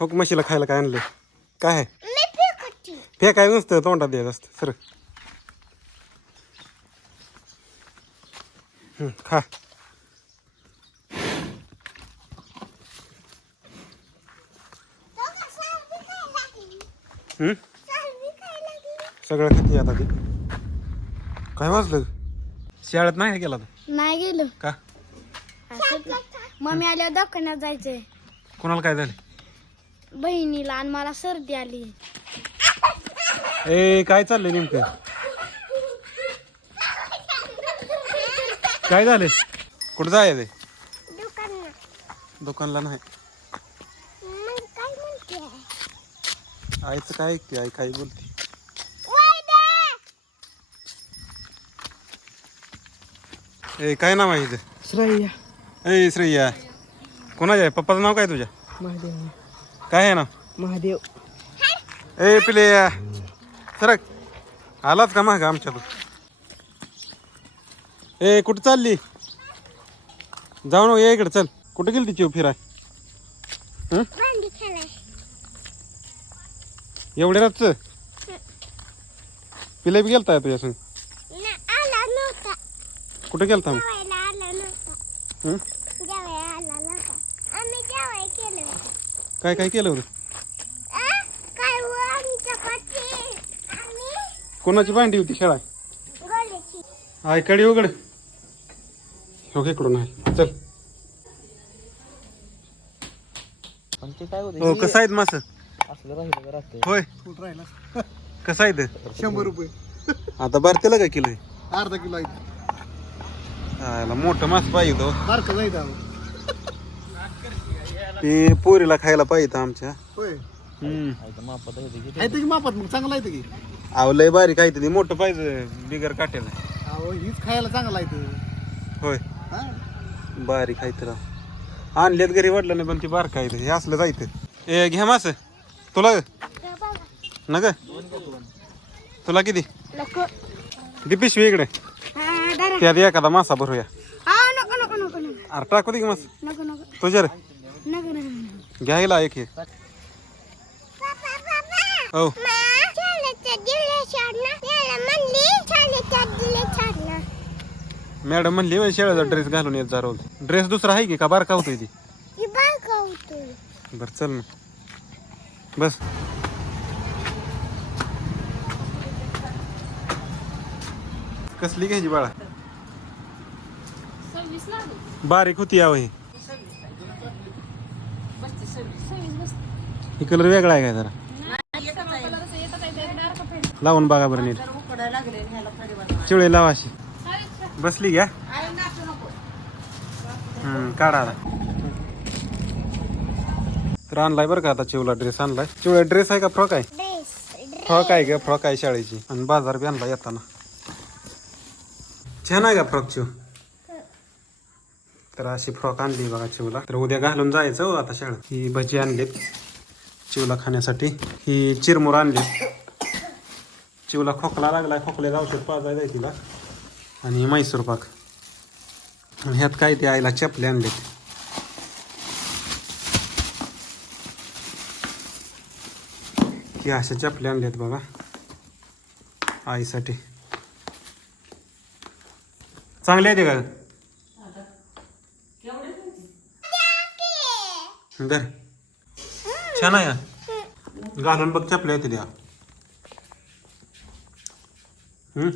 हो म्हशीला खायला काय आणले काय आहे? मी फेकती. फेकाय नसतं तोंडात द्यायचं असतं. सर. हं, खा. हं? सगळं खाते आता ते. काय वाजलं शाळेत नाही गेला नाही गेलो. का. मम्मी आल्यावर दवाखान्यात जायचंय. कोणाला काय झालं? बहिणीला आणि मला सर्दी आली. ए काय चाललंय नेमकं? काय झालं? कुठं जायचं दुकानला. नाही. काय म्हणते? आईचं काय ऐकते? आई काय बोलते. ए काय नाव आहे इथं? श्रेया. ए श्रेया. कोणाच्या आहे? पप्पाचं नाव काय तुझ्या? महादेव. काय आहे ना? महादेव. ए पिले सरक आलाच का माग आमच्या तू ए कुठं चालली? जाऊ ना ये इकडे चल. कुठं गेली तिची फिराय? हं? एवढे रातच? पिले बी गेलता तुझ्या संग? आला नव्हता. कुठं गेलता मग? जेवायला आला नव्हता. हं? काय काय केलं होतं? आणि कोणाची भांडी होती खेळाय गोल्याची आय कडी उघड. हो इकडून आहे. चल. पण ते काय होते? हो कसं आहेत मास? असलं राहिलं का राहते होय. कुठं राहिला कसं आहे ते शंभर रुपये. आता भरतेला काय किलो आहे? अर्धा किलो आहे मोठं मास पाहिजे होतं. बारकं जायचं. ते पोरीला खायला पाहिजे आमच्या. होय. हम्म. मापात होते की आहे की मापात मग? चांगला आहे की. अहो लय बारीक आहे ते. मोठं पाहिजे बिगर काट्याला अहो हीच खायला चांगला आहे होय. हा? बारीक आहे तर. आणलेत घरी वाटलं नाही पण ती बारक आहे हे असलं जायचं ए घ्या मास. तुला न ग तुला किती? नको. ती पिशवी इकडे. हा त्यात एखादा मासा भरूया. हा नको नको नको नको. अरे टाकू दे की मास. नको नको. तुझ्या रे. घ्यायला एक हे. हो. मॅडम म्हणली "वय शेळ्याचा ड्रेस घालून येत जा रोज. ड्रेस दुसरा आहे की का? बारका होतोय ती? बर चल मग. बस. कसली घ्यायची बाळा? बारीक होती यावं ही कलर वेगळा आहे काय जरा? लावून बघा बरं नीट. चिवळे लावा अशी. बसली घ्या हम्म काढा आता. तर आणलाय बरं का आता चिवला ड्रेस आणलाय. चिवळा ड्रेस आहे का फ्रॉक आहे? फ्रॉक आहे का? फ्रॉक आहे शाळेची. आणि बाजार बी आणला येताना. छान आहे का फ्रॉक चिव? तर अशी फ्रॉक आणली बघा चिवला. तर उद्या घालून जायचं हो आता शाळेत. ही भजी आणलीत चिवला खाण्यासाठी. ही चिरमुर आणली. चिवला खोकला लागला खोकल्याचं औषध पाजायला आहे तिला. आणि मैसूर पाक. आणि ह्यात काय ते आईला चपले आणलेत. की अशा चपले आणल्यात बघा. आईसाठी. चांगले आहेत का बर छान आहे. घालून बघ चपल्या येते द्या हम्म.